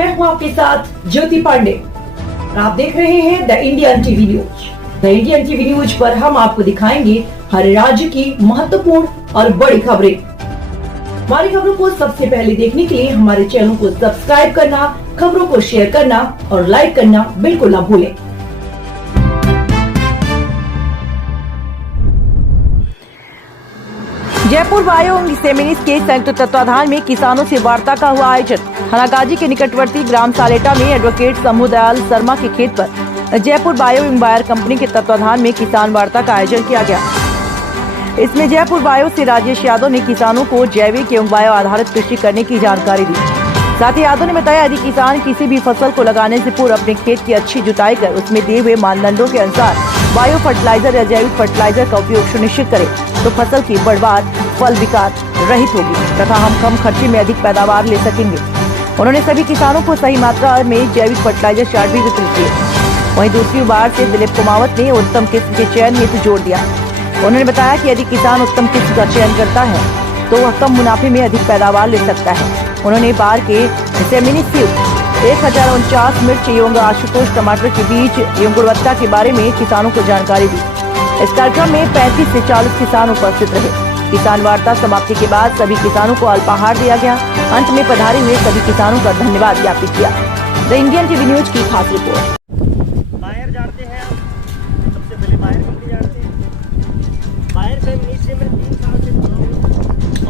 मैं हूं आपके साथ ज्योति पांडे और आप देख रहे हैं the Indian TV news. The Indian TV news पर हम आपको दिखाएंगे हर राज्य की महत्वपूर्ण और बड़ी खबरें। हमारी खबरों को सबसे पहले देखने के लिए हमारे चैनल को सब्सक्राइब करना, खबरों को शेयर करना और लाइक करना बिल्कुल न भूलें। जयपुर बायो सेमिनिस के संयुक्त तत्वाधान में किसानों से वार्ता का हुआ आयोजन। थानागाजी के निकटवर्ती ग्राम सालेटा में एडवोकेट समूह दयाल शर्मा के खेत पर जयपुर बायो बायर कंपनी के तत्वाधान में किसान वार्ता का आयोजन किया गया। इसमें जयपुर बायो से राजेश यादव ने किसानों को जैविक एवं बायो आधारित कृषि करने की जानकारी दी। साथ ही यादव ने बताया यदि किसान किसी भी फसल को लगाने से पूर्व अपने खेत की अच्छी जुताई कर उसमें दिए हुए मानदंडों के अनुसार बायो फर्टिलाइजर या जैविक फर्टिलाइजर का उपयोग सुनिश्चित करे तो फसल की बढ़वार फल विकार रहित होगी तथा हम कम खर्चे में अधिक पैदावार ले सकेंगे। उन्होंने सभी किसानों को सही मात्रा में जैविक फर्टिलाइजर चार्ट भी वितरित किए। वहीं दूसरी बार से दिलीप कुमावत ने उत्तम किस्म के चयन हेतु जोर दिया। उन्होंने बताया कि यदि किसान उत्तम किस्म का चयन करता है तो वह कम मुनाफे में अधिक पैदावार ले सकता है। उन्होंने बार के सेमिनिस 1049 मिर्च एवं आशुतोष टमाटर के बीज एवं गुणवत्ता के बारे में किसानों को जानकारी दी। इस कार्यक्रम में 35 से 40 किसान उपस्थित रहे। किसान वार्ता समाप्ति के बाद सभी किसानों को अल्पाहार दिया गया। अंत में पधारे हुए सभी किसानों का धन्यवाद ज्ञापित किया। द इंडियन टीवी न्यूज की खास रिपोर्ट। बायर जानते हैं आप, सबसे पहले बायर कंपनी जानते हैं। बायर सेमिनिस से मैं 3 साल से जुड़ा हूँ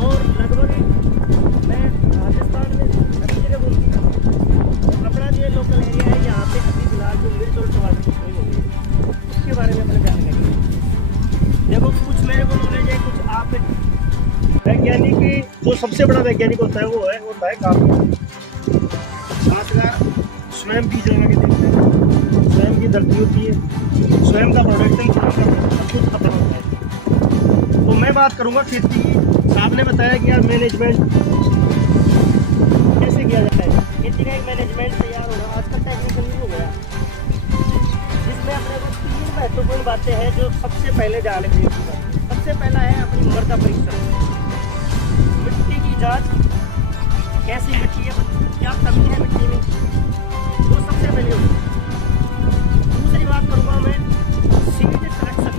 और लगभग मैं राजस्थान में सभी जगह घूमती हूँ। अपना जो लोकल एरिया है यहाँ पे अभी फिलहाल जो मिर्च और टमाटर की खेती हो रही है उसके बारे में अपने जानकारी है। देखो कुछ मेरे को नॉलेज है, कुछ आप वैज्ञानिक जो सबसे बड़ा वैज्ञानिक होता है वो होता है खासकर स्वयं बीज लगा के देखते हैं, स्वयं की धरती होती है, स्वयं का प्रोडक्शन सब कुछ खत्म होता है। तो मैं बात करूंगा खेती की। आपने बताया कि यार मैनेजमेंट कैसे किया जाता है, खेती का एक मैनेजमेंट तैयार होगा आजकल टेक्निकल हो गया, जिसमें अपने को 3 महत्वपूर्ण बातें हैं जो सबसे पहले ध्यान रखनी चाहिए। सबसे पहला है अपनी मृदा परीक्षण, मिट्टी की जांच, कैसी मिट्टी है, क्या कमी है मिट्टी में, वो सबसे पहले होगी। दूसरी बात करूँगा मैं सीड सिलेक्शन।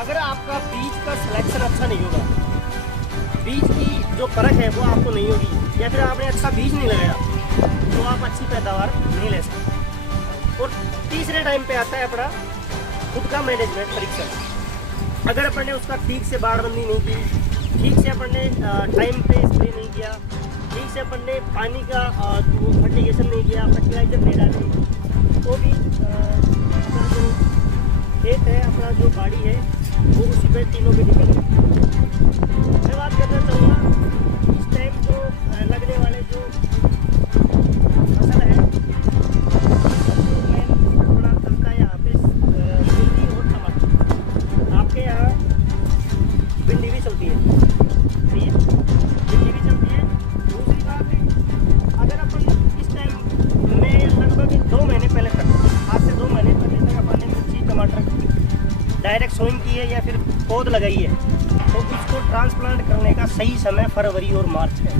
अगर आपका बीज का सिलेक्शन अच्छा नहीं होगा, बीज की जो परख है वो आपको नहीं होगी या फिर आपने अच्छा बीज नहीं लगाया तो आप अच्छी पैदावार नहीं ले सकते। और तीसरे टाइम पे आता है अपना खुद का मैनेजमेंट परीक्षण। अगर अपन ने उसका ठीक से बाड़बंदी नहीं की, ठीक से अपन ने टाइम पे स्प्रे नहीं किया, ठीक से अपन ने पानी का फर्टिगेशन नहीं किया, फर्टिलाइजर नहीं डाले, तो भी अपना जो खेत है, अपना जो बाड़ी है वो उसी पे तीनों पे डिपेंड है। मैं बात करना चाहूँगा इस टाइम जो लगने वाले जो फसल है बड़ा चलता है यहाँ पे भिंडी और टमाटर। आपके यहाँ भिंडी भी चलती है, भिंडी भी चलती है। दूसरी बात है अगर अपन इस टाइम में लगभग 2 महीने पहले तक, आज से 2 महीने पहले तक अपन ने मिर्ची टमाटर डायरेक्ट सोइंग की है या फिर पौध लगाई है तो उसको ट्रांसप्लांट करने का सही समय फरवरी और मार्च है,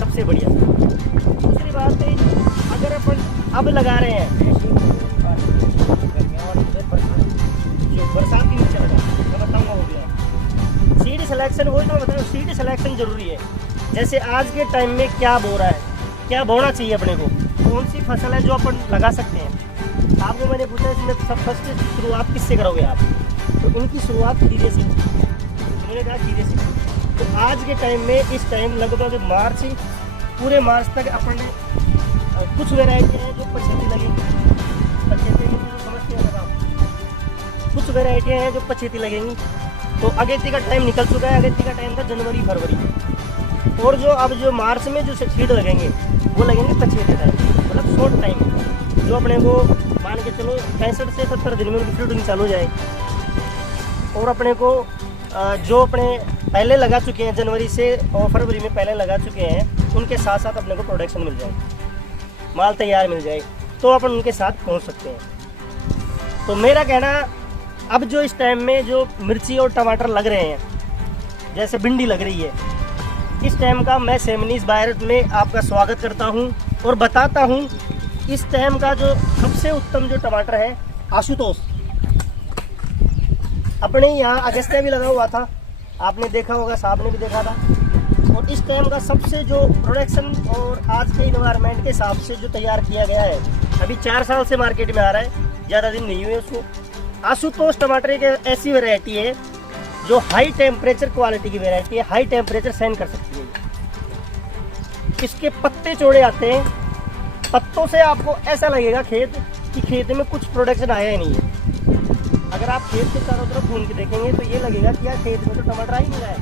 सबसे बढ़िया। दूसरी बात है अगर अपन अब लगा रहे हैं जो बरसात की नीचे लगा मैं बताऊँगा हो गया सीड सिलेक्शन, वो तो बताऊँ सीड सिलेक्शन जरूरी है। जैसे आज के टाइम में क्या बो रहा है, क्या बोना चाहिए अपने को, कौन सी फसल है जो अपन लगा सकते हैं। आपको मैंने पूछा इसमें सब फर्स्ट शुरुआत किससे करोगे आप, तो इनकी शुरुआत खीरे से, उन्होंने कहा खीरे से। तो आज के टाइम में इस टाइम लगभग मार्च, पूरे मार्च तक अपन ने कुछ वेराइटी हैं जो पछेती लगेंगी, पछेती समझते हैं आप, कुछ वेराइटियाँ हैं जो पछेती लगेंगी। तो अगेती का टाइम निकल चुका है, अगेती का टाइम था जनवरी फरवरी, और जो अब जो मार्च में जो सीड लगेंगे वो लगेंगे पछेती टाइम, मतलब शॉर्ट टाइम जो अपने को मान के चलो 65 से 70 दिन में उनकी फ्रूटिंग चालू हो जाए। और अपने को जो अपने पहले लगा चुके हैं जनवरी से और फरवरी में पहले लगा चुके हैं उनके साथ साथ अपने को प्रोडक्शन मिल जाए, माल तैयार मिल जाए तो अपन उनके साथ पहुंच सकते हैं। तो मेरा कहना अब जो इस टाइम में जो मिर्ची और टमाटर लग रहे हैं, जैसे भिंडी लग रही है, इस टाइम का मैं सेमिनिस बायर में आपका स्वागत करता हूं। और बताता हूँ इस टाइम का जो सबसे उत्तम जो टमाटर है आशुतोष। अपने यहाँ अगस्त्या भी लगा हुआ था, आपने देखा होगा, साहब ने भी देखा था। और इस टाइम का सबसे जो प्रोडक्शन और आज के इन्वायरमेंट के हिसाब से जो तैयार किया गया है, अभी 4 साल से मार्केट में आ रहा है, ज़्यादा दिन नहीं हुए उसको। आशुतोष टमाटर एक ऐसी वैरायटी है जो हाई टेम्परेचर क्वालिटी की वैरायटी है, हाई टेम्परेचर सहन कर सकती है। इसके पत्ते चौड़े आते हैं, पत्तों से आपको ऐसा लगेगा खेत कि खेत में कुछ प्रोडक्शन आया ही नहीं है। अगर आप खेत के चारों तरफ घूम के देखेंगे तो ये लगेगा कि यार खेत में तो टमाटर आ ही नहीं रहा है।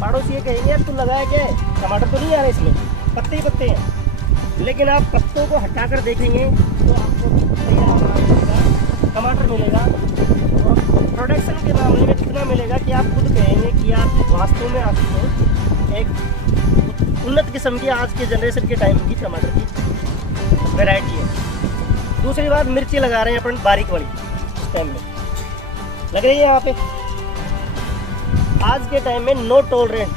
पड़ोसी ये कहेंगे यार तू लगाया क्या है, टमाटर तो नहीं आ रहे इसमें, पत्ते ही पत्ते हैं। लेकिन आप पत्तों को हटाकर देखेंगे तो आपको तैयार टमाटर मिलेगा। और प्रोडक्शन के मामले में कितना मिलेगा कि आप खुद कहेंगे कि यार वास्तव में आपको एक उन्नत किस्म की आज के जनरेशन के टाइम की टमाटर की वैरायटी है। दूसरी बात, मिर्ची लगा रहे हैं अपन बारीक वाली इस टाइम में लग रही है यहाँ पे। आज के टाइम में नो टॉलरेंट,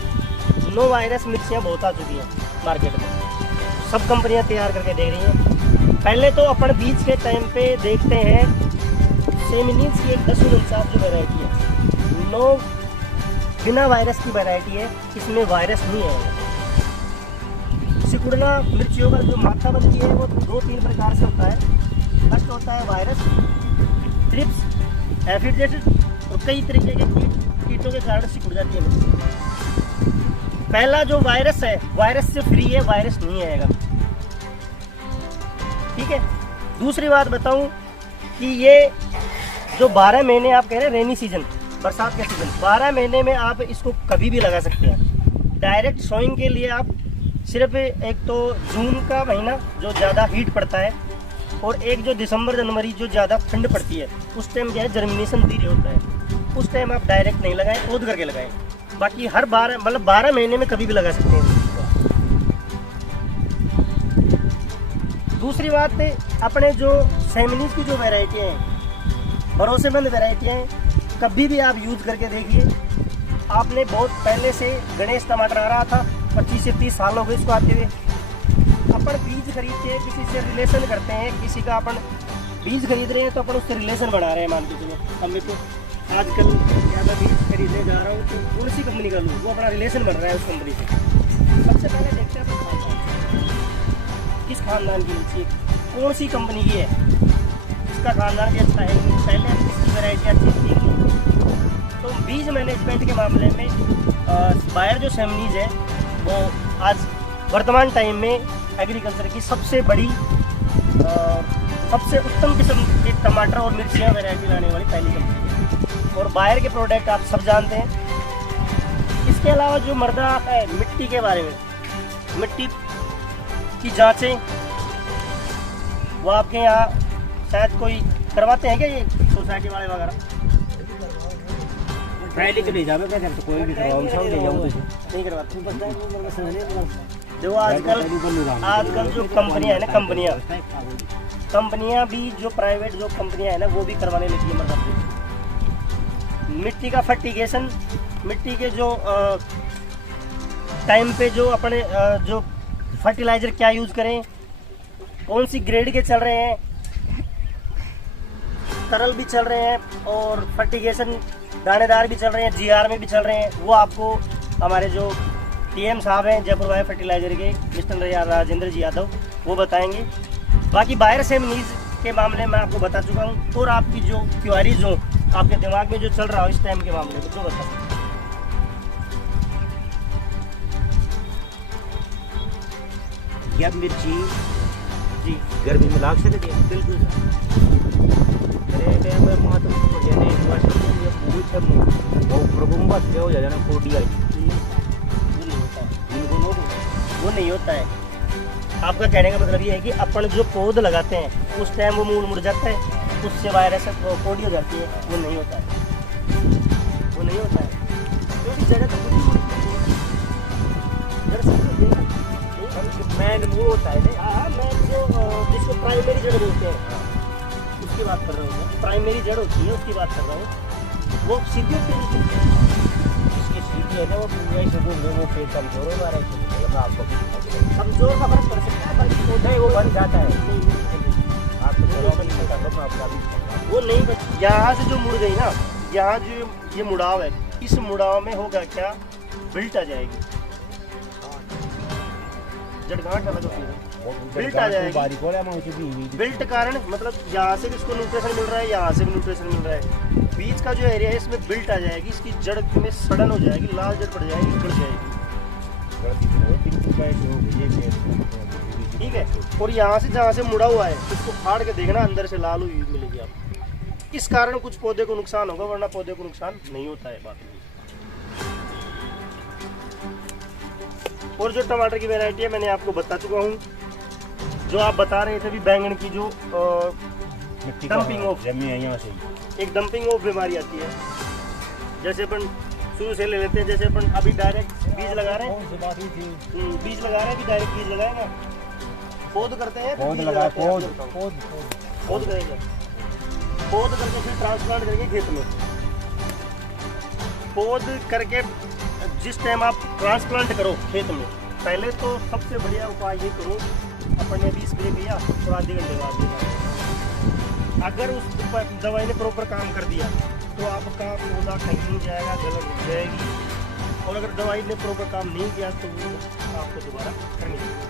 नो वायरस मिर्चियाँ बहुत आ चुकी हैं मार्केट में, सब कंपनियाँ तैयार करके दे रही हैं। पहले तो अपन बीज के टाइम पे देखते हैं सेमिनीज की एक 1049 जो वैरायटी है, नो बिना वायरस की वैरायटी है, इसमें वायरस नहीं है। सिकुड़ना मिर्चियों का जो मात्रा बनती है वो 2-3 प्रकार से होता है। फर्स्ट होता है वायरस, थ्रिप्स, एफिड और कई तरीके के कीटों के कारण सिकुड़ जाती है मिर्ची। पहला जो वायरस है, वायरस से फ्री है, वायरस नहीं आएगा, ठीक है। दूसरी बात बताऊं कि ये जो 12 महीने आप कह रहे हैं रेनी सीजन, बरसात का सीजन, 12 महीने में आप इसको कभी भी लगा सकते हैं। डायरेक्ट सोइंग के लिए आप सिर्फ एक तो जून का महीना जो ज़्यादा हीट पड़ता है और एक जो दिसंबर जनवरी जो ज़्यादा ठंड पड़ती है, उस टाइम क्या है जर्मिनेशन धीरे होता है, उस टाइम आप डायरेक्ट नहीं लगाएं, खोद करके लगाएं। बाकी हर 12 महीने में कभी भी लगा सकते हैं। दूसरी बात, अपने जो सेमिनीज की जो वैरायटी हैं, भरोसेमंद वैरायटियाँ हैं, कभी भी आप यूज़ करके देखिए। आपने बहुत पहले से गणेश टमाटर आ रहा था, 25 से 30 साल हो गए इसको आते हुए। अपन बीज खरीदते हैं, किसी से रिलेशन करते हैं, किसी का अपन बीज खरीद रहे हैं तो अपन उससे रिलेशन बना रहे हैं। मान के चलो अब मेरे को आजकल ज़्यादा बीज खरीदने जा रहा हूँ तो कौन सी कंपनी का लूँ, वो अपना रिलेशन बन रहा है उस कंपनी से। सबसे पहले देखते हैं किस खानदान की मिर्ची, कौन सी कंपनी की है, इसका खानदान भी अच्छा है, पहले इसकी वैरायटी अच्छी थी। तो बीज मैनेजमेंट के मामले में बायर जो सेमिनीज है वो आज वर्तमान टाइम में एग्रीकल्चर की सबसे बड़ी सबसे उत्तम किस्म के टमाटर और मिर्चियाँ वैरायटी लाने वाली पहली कंपनी है। और बायर के प्रोडक्ट आप सब जानते हैं। इसके अलावा जो मर्दा है मिट्टी के बारे में, मिट्टी की जांचें वो आपके यहाँ शायद कोई करवाते हैं क्या, ये सोसाइटी वाले वगैरह? नहीं करवाते। जो आजकल जो कंपनियां है ना, कंपनियां भी जो प्राइवेट जो कंपनियां है ना वो भी करवाने लगी है। मतलब मिट्टी का फर्टिगेशन, मिट्टी के जो टाइम पे जो अपने जो फर्टिलाइजर क्या यूज़ करें, कौन सी ग्रेड के चल रहे हैं, तरल भी चल रहे हैं और फर्टिगेशन दानेदार भी चल रहे हैं, जीआर में भी चल रहे हैं, वो आपको हमारे जो टीएम साहब हैं जयपुर बायो फर्टिलाइजर के मिस्टर राजेंद्र जी यादव वो बताएंगे। बाकी बायर सेमिनीज के मामले में आपको बता चुका हूँ। और आपकी जो क्वेरी जो आपके दिमाग में जो चल रहा हो इस टाइम के मामले में, तो बता क्या मिर्ची जी गर्मी में लाग सकती है? बिल्कुल वो नहीं होता है। आपका कहने का मतलब ये है कि अपन जो पौध लगाते हैं उस टाइम वो मूल मुड़ जाता है, उससे वायरस कोडी हो जाती है, वो नहीं होता है, वो नहीं होता है। क्योंकि जगह तो मैन वो होता है। हाँ, मैं जो जिसको प्राइमरी जड़ बोलते हैं उसकी बात कर रहा हूँ। प्राइमरी जड़ होती है उसकी बात कर रहा हूँ। वो सीधी होती है, इसके सीधी है ना, वो पूरा ही बोल रहे वो पेट का भी मैं आपको कमजोर का फर्क पड़ सकता है, बाकी पौधा नहीं वो बन जाता है। नहीं आपको घरों में नहीं करता, मैं आपका भी वो नहीं बच। यहाँ से जो मुड़ गई ना, यहाँ जो ये मुड़ाव है, इस मुड़ाव में होगा क्या, बिल्ट आ जाएगी, जड़गांठ वाला जो है बिल्ट आ जाएगी। बारीक हो रहा है उसे भी बिल्ट कारण मतलब यहाँ से भी इसको न्यूट्रिशन मिल रहा है, यहाँ से भी न्यूट्रिशन मिल रहा है, बीच का जो एरिया है इसमें बिल्ट आ जाएगी, इसकी जड़ में सड़न हो जाएगी, लाल जड़ पड़ जाएगी, गड़ जाएगी। ठीक है। और यहाँ से जहाँ से मुड़ा हुआ है इसको फाड़ के देखना, अंदर से लाल हुई मिलेगी आपको। इस कारण कुछ पौधे को नुकसान होगा, वरना पौधे को नुकसान नहीं होता है। बात और जो टमाटर की वैरायटी है मैंने आपको बता चुका हूँ। जो आप बता रहे थे भी बैंगन की जो डंपिंग ऑफ जमी है यहाँ से एक डंपिंग ऑफ बीमारी आती है। जैसे अपन शुरू से ले लेते हैं, जैसे अपन अभी डायरेक्ट बीज लगा रहे हैं, बीज लगा रहे हैं, अभी डायरेक्ट बीज लगाए ना, पौध करते हैं, पौध बीज लगा लगाते हैं, पौध पौध करेंगे, पौध करके फिर ट्रांसप्लांट करेंगे खेत में। पौध करके जिस टाइम आप ट्रांसप्लांट करो खेत में, पहले तो सबसे बढ़िया उपाय ये करो, अपन ने 20 स्प्रे किया और आधे घंटे बाद दिया। अगर उस दवाई ने प्रॉपर काम कर दिया तो आपका पौधा कहीं नहीं जाएगा, गलत हो जाएगी। और अगर दवाई ने प्रॉपर काम नहीं किया तो वो आपको दोबारा करनी चाहिए।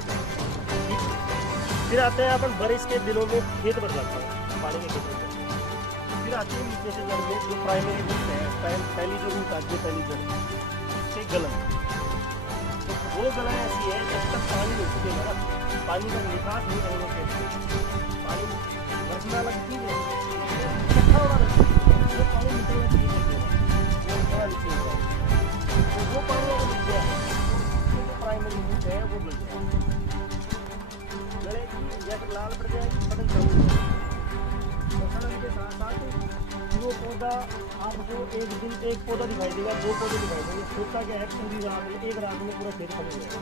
फिर आते हैं अपन बारिश के दिनों में खेत भर जाता है, पानी के खेत में। फिर आते हैं नीचे से जड़ में जो प्राइमरी रूट है, पहली जो रूट आती है, पहली जड़ से गलन। तो वो गलन ऐसी है, जब तक पानी नहीं सुखेगा ना, पानी का निकास नहीं करेगा खेत में, पानी बरसना लगती है, इकट्ठा होना लगता है, वो पानी निकलना चाहिए, वो थोड़ा नीचे होता है। तो वो पानी अगर निकल गया तो जो प्राइमरी रूट है वो मिल जाएगा, गलेगी या फिर लाल पड़ जाएगी, सड़न चालू हो जाएगी। और सड़न के साथ साथ वो पौधा आपको एक दिन एक पौधा दिखाई देगा, 2 पौधे दिखाई देंगे। होता क्या है, पूरी रात में, एक रात में पूरा खेत खा जाएगा।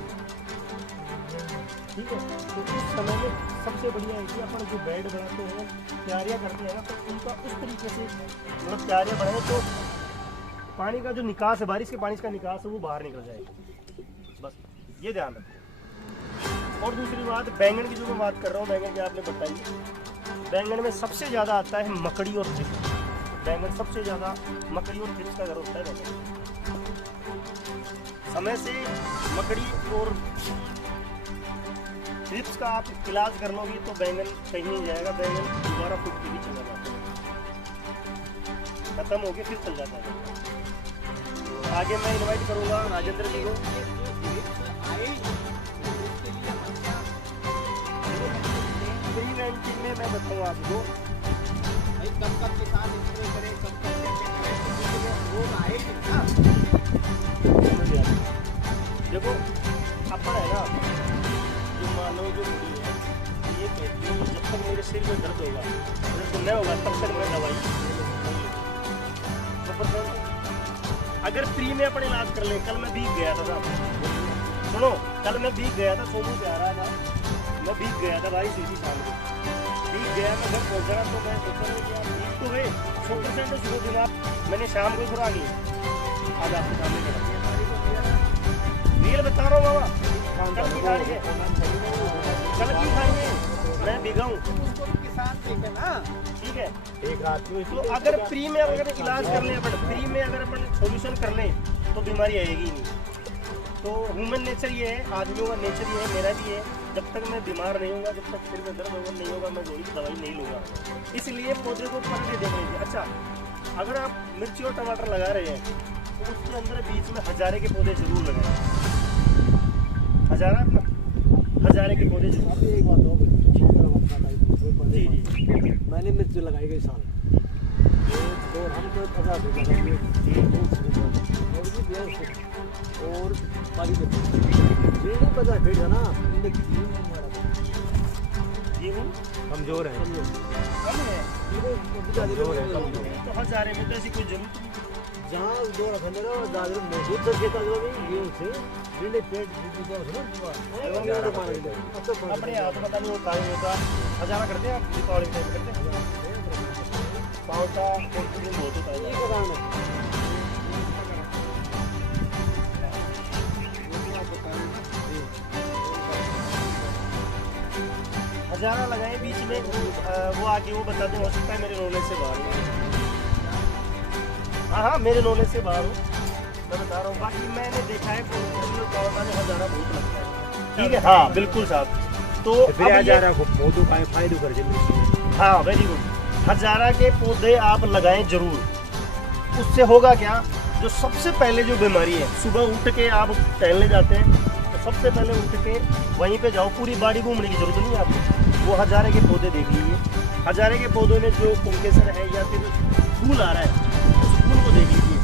ठीक है। तो इस समय में सबसे बढ़िया है कि अपन जो बेड बनाते हैं, क्यारियाँ करते हैं ना, तो उनका उस तरीके से मतलब क्यारियाँ बनाए तो पानी का जो निकास है, बारिश के पानी का निकास है, वो बाहर निकल जाएगा। बस ये ध्यान रखें। और दूसरी बात, बैंगन की जो मैं बात कर रहा हूँ, बैंगन की आपने बताई, बैंगन में सबसे ज़्यादा आता है मकड़ी और थ्रिप्स। बैंगन सबसे ज़्यादा मकड़ी और थ्रिप्स का घर होता है बैंगन। समय से मकड़ी और थ्रिप्स का आप इलाज कर लोगे तो बैंगन कहीं नहीं जाएगा, बैंगन दोबारा फूट के भी चला जाता है, खत्म हो गया फिर चल जाता है। आगे मैं इनवाइट करूँगा राजेंद्र जी को। प्री-वेंटिंग में मैं बताऊँ आपको, देखो अपन है ना, जो मानो जो बुढ़ी है ये कहती है जब तक मेरे सिर में दर्द होगा, अगर तो नहीं होगा तब तक मैं दवाई तो अगर फ्री में अपन इलाज कर ले। कल मैं भीग गया था साहब, सुनो, कल मैं भीग गया था, सोनू पे आ रहा था, मैं भीग गया था, बारिश हुई थी शाम को, भीग गया, मैं घर पहुँचा तो मैं सोचा कि यार भीग तो गए 100% सुबह दिमाग मैंने शाम को खुरा ली, आज आपके सामने कर दिया। रियल बता रहा हूँ बाबा, कल की खानी है, कल की खानी है, मैं भीगा हूँ, ठीक है। एक रात में तो अगर फ्री में अगर इलाज कर लें, अपन फ्री में अगर अपन सॉल्यूशन कर लें तो बीमारी आएगी ही नहीं। तो ह्यूमन नेचर ये है, आदमियों का नेचर ये है, मेरा भी है, जब तक मैं बीमार नहीं होगा, जब तक सिर में दर्द होगा नहीं होगा, मैं गोली दवाई नहीं लूँगा। इसलिए पौधे को पकड़े देख लीजिए। अच्छा, अगर आप मिर्ची और टमाटर लगा रहे हैं तो उसके अंदर बीच में हजारे के पौधे जरूर लगाएं, हजारे के पौधे जरूर। एक बात हो जी जी, मैंने मिर्च लगाई गई साल तो हम तो 50 और बाकी जो पता फिर है ना, गेहूँ कमजोर है, कम है तो हजारे में तो ऐसी कोई जरूरत नहीं। जहाँ 2 रखने का दादर मौजूद कर देता है गेहूँ से जिले पेट अपने हाथ पता नहीं होता है, होता हजारा करते हैं आप दीपावली टाइम करते हैं, पावटा बहुत होता है। हजारा लगाए बीच में, वो आगे वो बता दें, हो सकता है मेरे नॉलेज से बाहर हो। हाँ, मेरे नॉलेज से बाहर हो, मैं बता रहा हूँ। बाकी मैंने देखा है हजारा बहुत लगता है। ठीक है, हाँ बिल्कुल साहब। तो फिर हजारा को पौधों का फायदा कर दे। हाँ वेरी गुड, हजारा के पौधे आप लगाएं जरूर। उससे होगा क्या, जो सबसे पहले जो बीमारी है, सुबह उठ के आप टहलने जाते हैं तो सबसे पहले उठ के वहीं पे जाओ, पूरी बाड़ी घूमने की जरूरत नहीं है आपको। वो हजारे के पौधे देख लीजिए, हजारे के पौधों में जो पुंकेसर है या फिर फूल आ रहा है, उस फूल को देख लीजिए।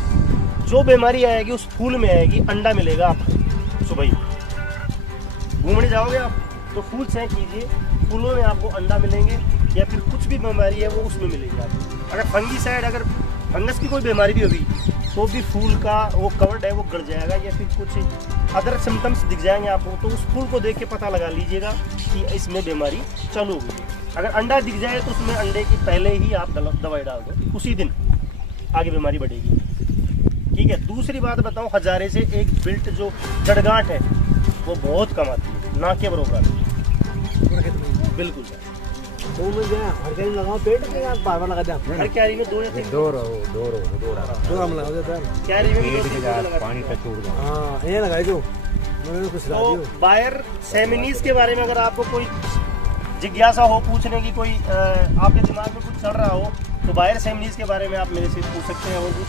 जो बीमारी आएगी उस फूल में आएगी, अंडा मिलेगा आपको। सुबह ही घूमने जाओगे आप तो फूल चेक कीजिए, फूलों में आपको अंडा मिलेंगे, या फिर कुछ भी बीमारी है वो उसमें मिलेगी आपको। अगर फंगीसाइड, अगर फंगस की कोई बीमारी भी होगी तो भी फूल का वो कवर्ड है वो गड़ जाएगा, या फिर कुछ अदर सिम्टम्स दिख जाएंगे आपको, तो उस फूल को देख के पता लगा लीजिएगा कि इसमें बीमारी चालू हुई है। अगर अंडा दिख जाए तो उसमें अंडे की पहले ही आप दवाई डाल दो, उसी दिन आगे बीमारी बढ़ेगी। ठीक है, दूसरी बात बताऊं, हजारे से एक बिल्ट जो जड़गांठ है वो बहुत कम आती है, ना के बरोबर। बिल्कुल तो मैं जो हर कहीं लगाओ पेड़ के यहाँ बार लगा दे। हर क्यारी में 2 या 3 दो हम लगा देते हैं। क्यारी में भी 2 पेड़ के 3 साथ लगाते पानी हैं। का छोड़ दो। हाँ ये लगाई दो, मैंने कुछ लगा तो दियो। बायर सेमिनीज के बारे में अगर आपको कोई जिज्ञासा हो, पूछने की कोई आपके दिमाग में कुछ चल रहा हो, तो बायर सेमिनीज के बारे में आप मेरे से पूछ सकते हैं। और कुछ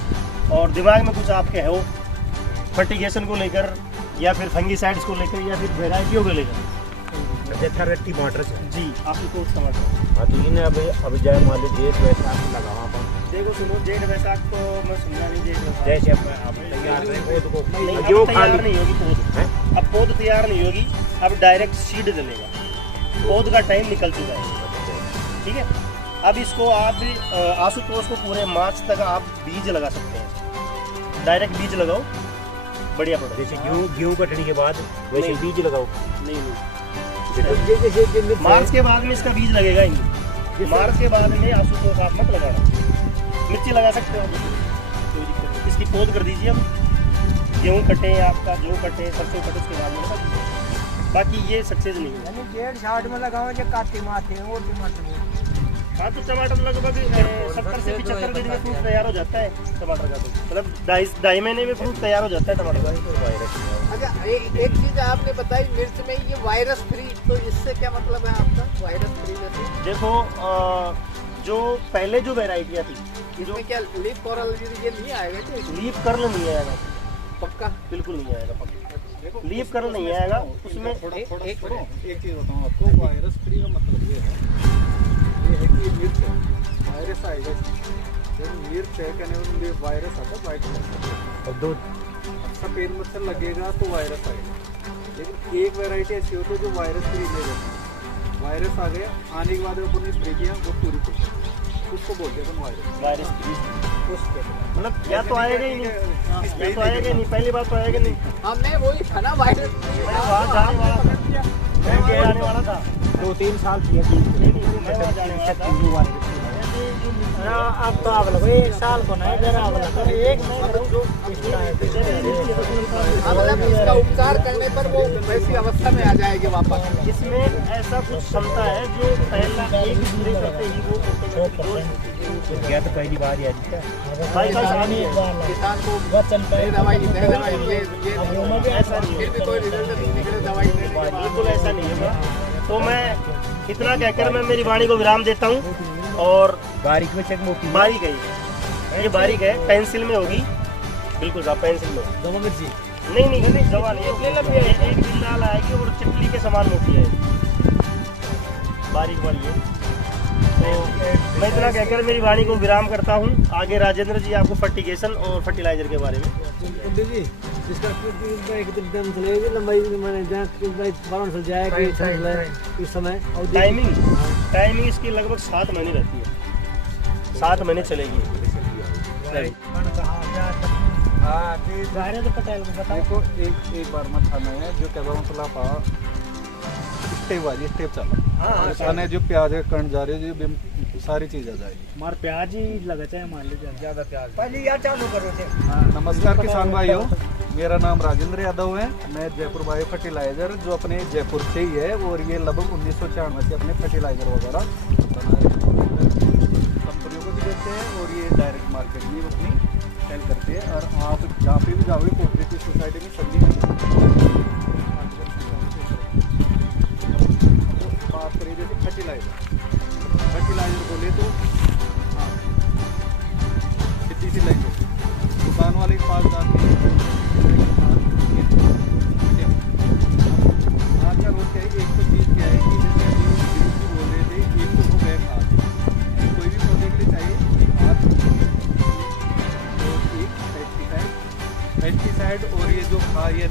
और दिमाग में कुछ आपके हो फर्टिगेशन को लेकर, या फिर फंगीसाइड्स को लेकर, या फिर वेराइटियों को लेकर। जैसा रेट्टी टमाटर से जी, आपको कोर्स टमाटर। हाँ, तो इन्हें अब जाए मान लो जेठ वैसा लगावा अपन। देखो सुनो, जेठ वैसाख तो मैं समझा नहीं, जेठ वैसाख जैसे अब तैयार रहे पौध को नहीं, अब जो तैयार खाली नहीं होगी पौध। हैं? अब पौध तैयार नहीं होगी, अब डायरेक्ट सीड डलेगा, पौध का टाइम निकल चुका है। ठीक है, अब इसको आप आशुतोष को पूरे मार्च तक आप बीज लगा सकते हैं, डायरेक्ट बीज लगाओ, बढ़िया प्रोडक्ट। जैसे गेहूँ कटने के बाद वैसे नहीं। बीज लगाओ। नहीं, मार्च मार्च के बाद में इसका बीज लगेगा ही। मार्च के बाद में आशुतोष आप मत लगाना, मिर्ची लगा सकते हो, कोई दिक्कत नहीं। इसकी पौध कर दीजिए। अब गेहूँ कटे, आपका जो कटे, सरसों कटे, उसके बाद में लगा दीजिए। बाकी ये सक्सेस नहीं है। यानी जेठ साठ में लगाओ जो काटे मारते हैं वो टमाटर। हाँ, तो टमाटर लगभग 70 से 75 दिन में फ्रूट तैयार हो जाता है टमाटर का। तो मतलब 2.5 महीने में फ्रूट तैयार हो जाता है टमाटर का। अच्छा, एक चीज आपने बताई मिर्च में ये वायरस फ्री, तो इससे क्या मतलब है आपका वायरस फ्री में? देखो जो पहले जो वेराइटियाँ थी, जो इसमें क्या लीफ कॉरल ये नहीं आएगा क्या? लीफ कर्ल नहीं आएगा, पक्का बिल्कुल नहीं आएगा, पक्का लीफ कर्ल नहीं आएगा उसमें। एक चीज बताऊँ आपको, वायरस फ्री का मतलब ये है कि मिर्च है, वायरस आएगा। जब मिर्च है कहने वाले वायरस आता है, वाइट मच्छर और दो सफेद मच्छर लगेगा तो वायरस आएगा। लेकिन एक वैरायटी ऐसी होती है जो वायरस फ्री ले जाती है। वायरस आ गया, आने के बाद अपन ने स्प्रे किया वो पूरी खुश, उसको बोलते हैं अपन वायरस मतलब या तो आएगा ही नहीं, या तो आएगा ही नहीं, पहली बात तो आएगा नहीं। हाँ, मैं वही था ना वायरस। मैं वहाँ जाने वाला था, मैं वहाँ जाने वाला था। 2-3 साल की है। नहीं, मैं वहाँ जाने वाला था। अब तो आप लोग 1 साल को नहीं जरा एक मतलब इसका उपचार करने पर वो वैसी अवस्था में आ जाएगी वापस। इसमें ऐसा कुछ क्षमता है जो पहला एक स्प्रे करते ही वो गया तो पहली बार ही भाई साहब किसान को ये दवाई दे, दवाई ये ऐसा नहीं फिर भी कोई रिजल्ट नहीं निकले दवाई देने के बाद। बिल्कुल ऐसा नहीं होगा। तो मैं इतना कहकर मैं मेरी वाणी को विराम देता हूँ। और बारीक में चेक मोटी बारीक है, ये बारीक है, पेंसिल में होगी, बिल्कुल साहब पेंसिल में। दवा मिर्ची नहीं जवा नहीं, एक बिल्लाल आएगी और चटली के समान मोटी है, बारीक वाली है। तो मैं इतना कहकर मेरी वाणी को विराम करता हूँ। आगे राजेंद्र जी आपको फर्टिगेशन और फर्टिलाइजर के बारे में। जी जिसका एक दिन चलेगी लंबाई मैंने जहाँ चल जाएगा इस समय और टाइमिंग इसकी लगभग 7 महीने रहती है, 7 महीने चलेगी। देखो एक बार मत खाना है जो क्या मतलब पा स्टेप चला खाने जो प्याज के कण जा रहे जो सारी चीज आ जाएगी। मार प्याज ही लगा चाहे मान लीजिए ज्यादा प्याज पहले यार चालू करो थे। नमस्कार किसान भाइयों, मेरा नाम राजेंद्र यादव है। मैं जयपुर बायो फर्टिलाइजर जो अपने जयपुर से ही है, और ये लगभग 1994 से अपने फर्टिलाइजर वगैरह बना रहे हैं, कंपनियों को भी देते हैं और ये डायरेक्ट मार्केट में अपनी सेल करते हैं। और आप जहाँ पे भी जाओगे कोऑपरेटिव सोसाइटी में सभी बात करें जैसे फर्टिलाइजर बोले तो सीधी सी लाइन दुकान वाले के पास जाते हैं, आज का रोज क्या है, एक तो चीज़ क्या है कि जैसे अभी बोल रहे थे, एक तो हो गया खाद, कोई भी पौधे के लिए चाहिए खाद और एक पेस्टिसाइड और ये जो खाद ये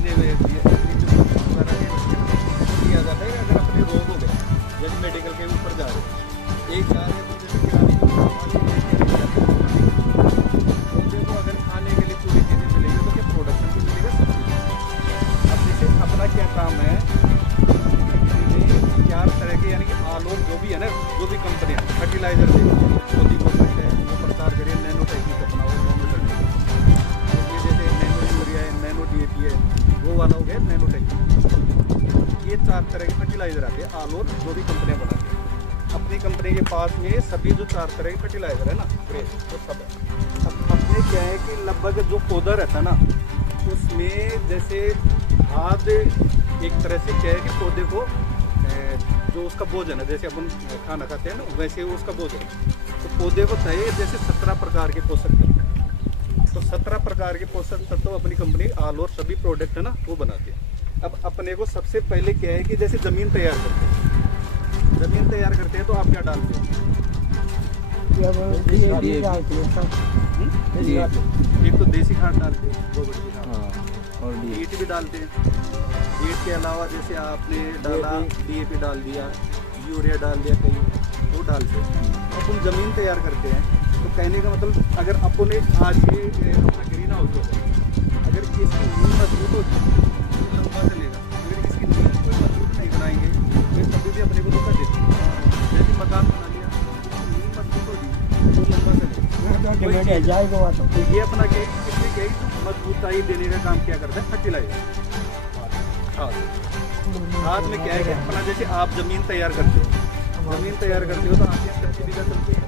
किया जाता है। अगर अपने रोग हो गए जैसे मेडिकल के ऊपर जा रहे हैं, एक जा रहे पौधे को अगर खाने के लिए पूरी चीज़ें मिलेगी तो क्या प्रोडक्शन भी मिलेगा सब कुछ। अब जैसे अपना क्या काम है, चार तरह के यानी कि ऑल ओवर जो भी है ना, जो भी कंपनियाँ फर्टिलाइजर देती है, मोदी गवर्नमेंट है वो प्रचार करिए नैनो टेक्निक अपनाओ, नैनो टेक्निक ये जैसे नैनो यूरिया है, नैनो DAP है, वो वाला हो गया नैनो टेक्निक। ये चार तरह के फर्टिलाइजर आते हैं ऑल ओवर जो भी कंपनियाँ बनाती हैं। अपनी कंपनी के पास में सभी जो चार तरह के फर्टिलाइजर है ना ग्रेड वो सब है। अब अपने क्या है कि लगभग जो पौधा रहता है ना उसमें जैसे खाद एक तरह से क्या है कि पौधे को जो उसका भोजन है, जैसे अपन खाना खाते हैं ना वैसे वो उसका भोजन है, तो पौधे को चाहिए जैसे 17 प्रकार के पोषक तत्व। तो 17 प्रकार के पोषक तत्व अपनी कंपनी ऑल ओवर सभी प्रोडक्ट है ना वो बनाती है। अब अपने को सबसे पहले क्या है कि जैसे ज़मीन तैयार करते हैं, ज़मीन तैयार करते हैं तो आप क्या डालते हैं? एक तो देसी खाद डालते हैं, गोबर की खाद, और ईट भी डालते हैं। ईट के अलावा जैसे आपने डाला DAP डाल दिया, यूरिया डाल दिया, कहीं वो डालते हैं। अपन ज़मीन तैयार करते हैं तो कहने का मतलब अगर अपन आज ये अपना ग्रीन हाउस होगा, अगर इसकी नींव मजबूत होती है तो लंबा चलेगा। अगर इसकी नींव कोई मजबूत नहीं बनाएंगे तो कभी भी अपने को धोखा देते हैं। जैसे मकान बना लिया, नींव मजबूत होगी तो लंबा चलेगा। तो ये अपना क्या इसमें क्या है मजबूताई देने का काम क्या करता है फर्टिलाइजर। खाद में क्या है कि अपना जैसे आप ज़मीन तैयार करते हो, ज़मीन तैयार करते हो तो आप यहाँ 25 बीघा करते हैं,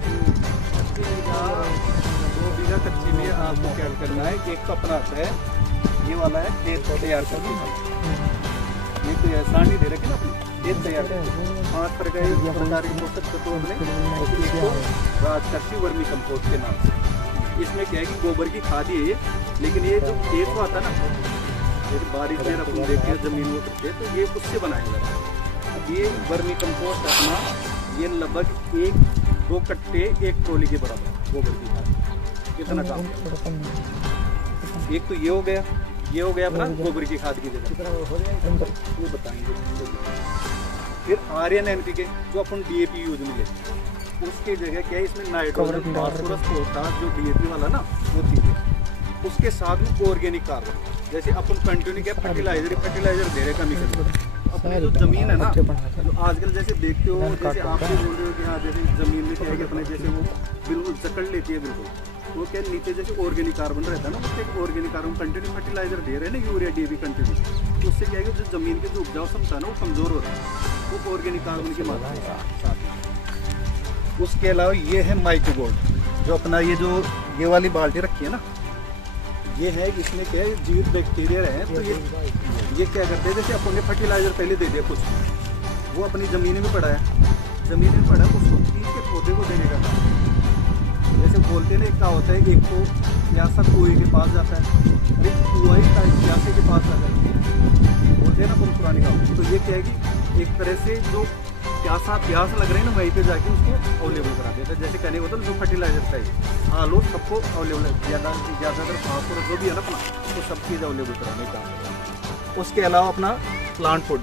2 बीघा कच्ची में आपको क्या करना है कि एक तो अपना आता है ये वाला है खेत तैयार करते हैं। ये तो ऐसा नहीं दे रखे ना अपनी खेत तैयार करते 5 प्रकार के पोषक तत्व हमने राजकर्षी वर्मी कंपोस्ट के नाम से। इसमें क्या है कि गोबर की खाद ही है, लेकिन ये जो खेत को आता है ना जैसे बारिश में अपन देखते हैं ज़मीन में उतरते हैं तो ये उससे बनाया जाता है। अब ये वर्मी कंपोस्ट अपना ये लगभग 1-2 कट्टे 1 ट्रॉली के बराबर गोबर की खाद कितना काम है। एक तो ये हो गया अपना गोबर की खाद की जगह वो बताएंगे। फिर आर्यन NPK जो अपन DAP यूज में लेते हैं उसकी जगह क्या है इसमें नाइट्रोजन फास्फोरस पोटास जो DAP वाला ना वो चीज़ उसके साथ में ऑर्गेनिक कार्बन। जैसे अपन कंटिन्यू क्या फर्टिलाइजर दे रहे केमिकल। अपनी जो ज़मीन है ना तो आजकल जैसे देखते हो जैसे आप भी बोल रहे हो कि हाँ जैसे ज़मीन में क्या है कि अपने जैसे वो बिल्कुल जकड़ लेती है बिल्कुल, तो क्या नीचे जैसे ऑर्गेनिक कार्बन रहता है ना उससे ऑर्गेनिक कार्बन कंटिन्यू फर्टिलाइजर दे रहे हैं ना यूरिया DAP कंटिन्यू, तो उससे क्या है कि जो ज़मीन की जो उपजाऊ क्षमता है ना वो कमज़ोर हो रहा है वो ऑर्गेनिक कार्बन की मात्रा के साथ। उसके अलावा ये है माइक्रोगोल्ड जो अपना ये जो ये वाली बाल्टी रखी है ना ये है, इसमें क्या है जीवित बैक्टीरिया है। तो ये क्या करते हैं जैसे अपन ने फर्टिलाइजर पहले दे दिया कुछ वो अपनी ज़मीन में पड़ा है, उसको पीस के पौधे को देने का काम। जैसे बोलते हैं ना एक का होता है एक तो प्यासा कुएं के पास जाता है, एक कुआ ही प्यासे के पास जाता है, बोलते हैं ना अपन पुरानी काम। तो ये क्या है कि एक तरह से जो प्यास लग रही है ना वहीं पे जाके उसको अवेलेबल करा देता है। जैसे कहने को तो जो फर्टिलाइजर चाहिए आलू सबको अवेलेबल है, ज़्यादातर फास्फोरस जो भी है ना अपना तो सब चीज़ अवेलेबल कराने का काम। उसके अलावा अपना प्लांट फूड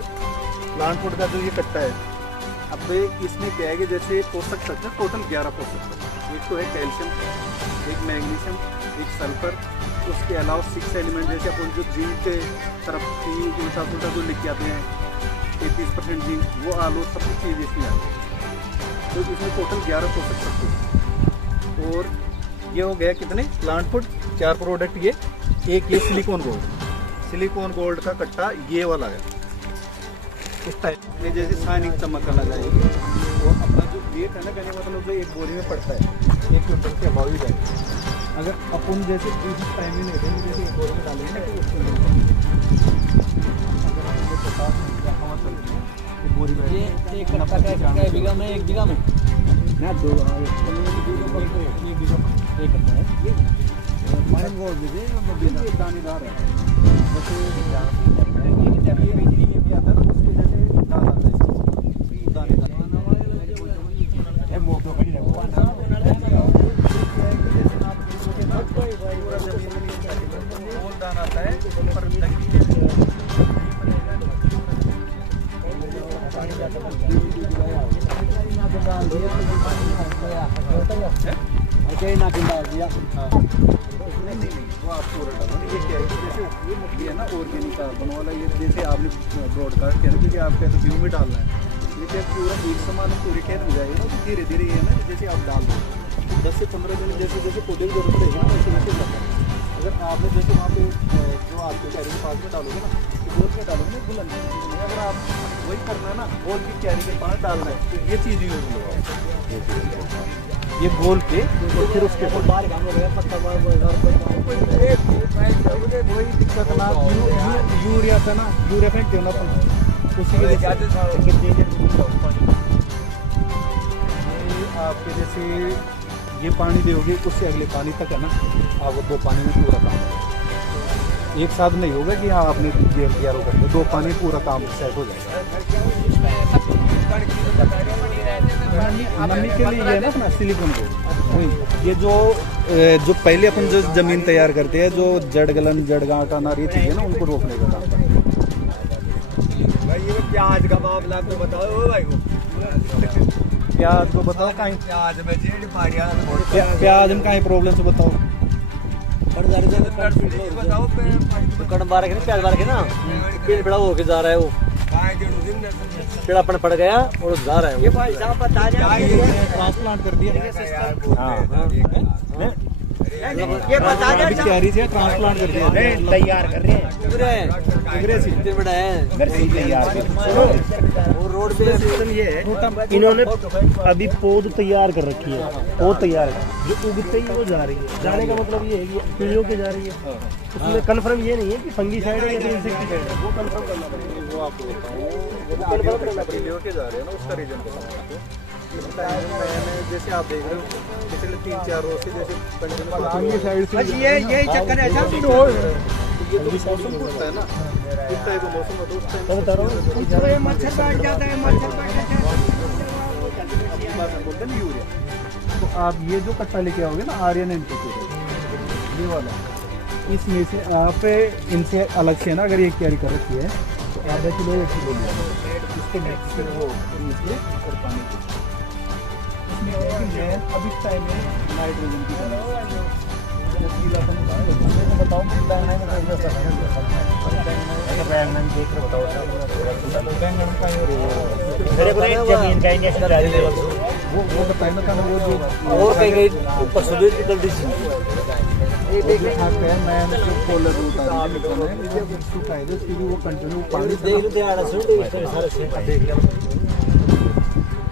का जो ये कट्टा है, अब इसमें क्या है कि जैसे पोषक तत्व है टोटल 11 पोषक तत्व। एक तो है कैल्शियम, एक मैग्नीशियम, एक सल्फर, उसके अलावा 6 एलिमेंट जैसे अपन जो जिंक के तरफ उल्टा पुल्टा जो लिख के आते हैं 33% जिंक वो आलू सब कुछ चीज़ इसमें आती है। तो इसमें टोटल 11 पोषक तत्व। और ये हो गया कितने प्लांट फूड 4 प्रोडक्ट, ये एक ये सिलिकॉन गोल्ड सिलिकॉन गोल्ड का कट्टा ये वाला है, इस टाइप में जैसे शाइनिंग चमक लगाएगी। वो अपना जो वेट है ना, कहने का मतलब एक बोरी में पड़ता है 1 क्विंटल के अभाव ही जाएगा। अगर अपन जैसे इस टाइम में नहीं देंगे, जैसे एक बोरी में डालेंगे ना, तो उसके बोरी में ये एक कट्टा का बीघा में 1 बीघा में ना 2 1 बीघा एक कट्टा है। माइंड बोल दीजिए ये दानेदार है, जैसे ये भी आता है ना, उसके जैसे दाना आता है दानेदार है। मोटो खड़ी रखो दाना आता है पर ऐसे ही ना डाल दिया। नहीं, वो आप पूरा डालो। ये क्या है कि जैसे ये मुर्गी है ना ऑर्गेनिक कार्बन वाला, ये जैसे आपने ब्रॉडकास्ट किया ना, क्योंकि आपके तो व्यू में डालना है, ये क्या पूरा एक समान पूरे खेत में जाएगा ना, धीरे धीरे ये ना जैसे आप डाल दो 10 से 15 दिन जैसे जैसे पौधे की जरूरत रहेगी ना, वैसे वैसे जाता है। अगर आपने जैसे वहाँ पे जो आपके कैरी के पास में डालोगे ना, तो गोल में डालोगे ना बुलंद, अगर आप वही करना है ना, गोल की कैरी के पास डालना है, तो ये चीज़ यूज होगा, ये गोल के तो फिर उसके ऊपर बाहर काम हो गया पत्ता वही दिक्कत ना, यूरिया था ना, यूरिया फेंक देना अपन उसी के जैसे आपके जैसे ये पानी दोगे उससे अगले पानी तक है ना, आपको 2 पानी में पूरा काम, एक साथ नहीं होगा कि हाँ आपने ये तैयार हो करके 2 पानी पूरा काम सेट हो जाएगा। नमी के लिए ये है ना अपना सिलिकॉन को, ये जो पहले अपन जो जमीन तैयार करते हैं, जो जड़ गलन जड़ गांठ आना ये चीज़ें ना, उनको रोकने का काम करते हैं। भाई ये प्याज का मामला तो बताओ भाई को, प्याज को बताओ कहीं, प्याज में जेड पारिया प्याज में कहीं प्रॉब्लम से बताओ, बताओ कड़म बार के प्याज बार के ना पेड़ बड़ा होके जा रहा है, वो पेड़ अपन पड़ गया और जा रहा है। ये भाई साहब बता ट्रांसप्लांट कर दिया, ये बता दे कैरी से ट्रांसप्लांट कर दिया, तैयार कर रहे हैं, इतने बड़ा है तैयार वो रोड पे ये है इन्होंने अभी पौध तैयार कर रखी है, पौध तैयार है, जो उगते ही वो जा रही है। जाने का मतलब ये है कि पीढ़ियों के जा रही है, उसमें कन्फर्म ये नहीं है कि फंगी साइड है या फिर इंसेक्टिसाइड है, वो कन्फर्म करना पड़ेगा। वो आपको बताऊँ, वो कन्फर्म करना के जा रहे हैं ना, उसका रीजन बताऊँ मैंने, जैसे आप देख रहे हो पिछले 3-4 रोज से जैसे कंटिन्यू साइड से ये चक्कर ऐसा ये तो मौसम होता है ना, इस टाइप का मौसम होता है, उस टाइम बता रहा हूँ मच्छर काट जाता है, मच्छर बोलते हैं यूरिया। तो आप ये जो कट्टा लेके आओगे ना आर्यन ये वाला, इसमें से आप इनसे अलग से ना अगर ये कैरी कर रखी है तो आधा किलो 1 किलो लिया, इसको मिक्स कर वो नीचे और पानी इसमें क्या है कि मैं अब इस टाइम में नाइट्रोजन की बताओ जमीन का इंजेक्शन जारी है, वो बताए ना वो जो और कहीं ऊपर सुबह की जल्दी मैं जो कॉलर उतारा सुखाए थे, उसकी भी वो कंटिन्यू पानी देख लो सारे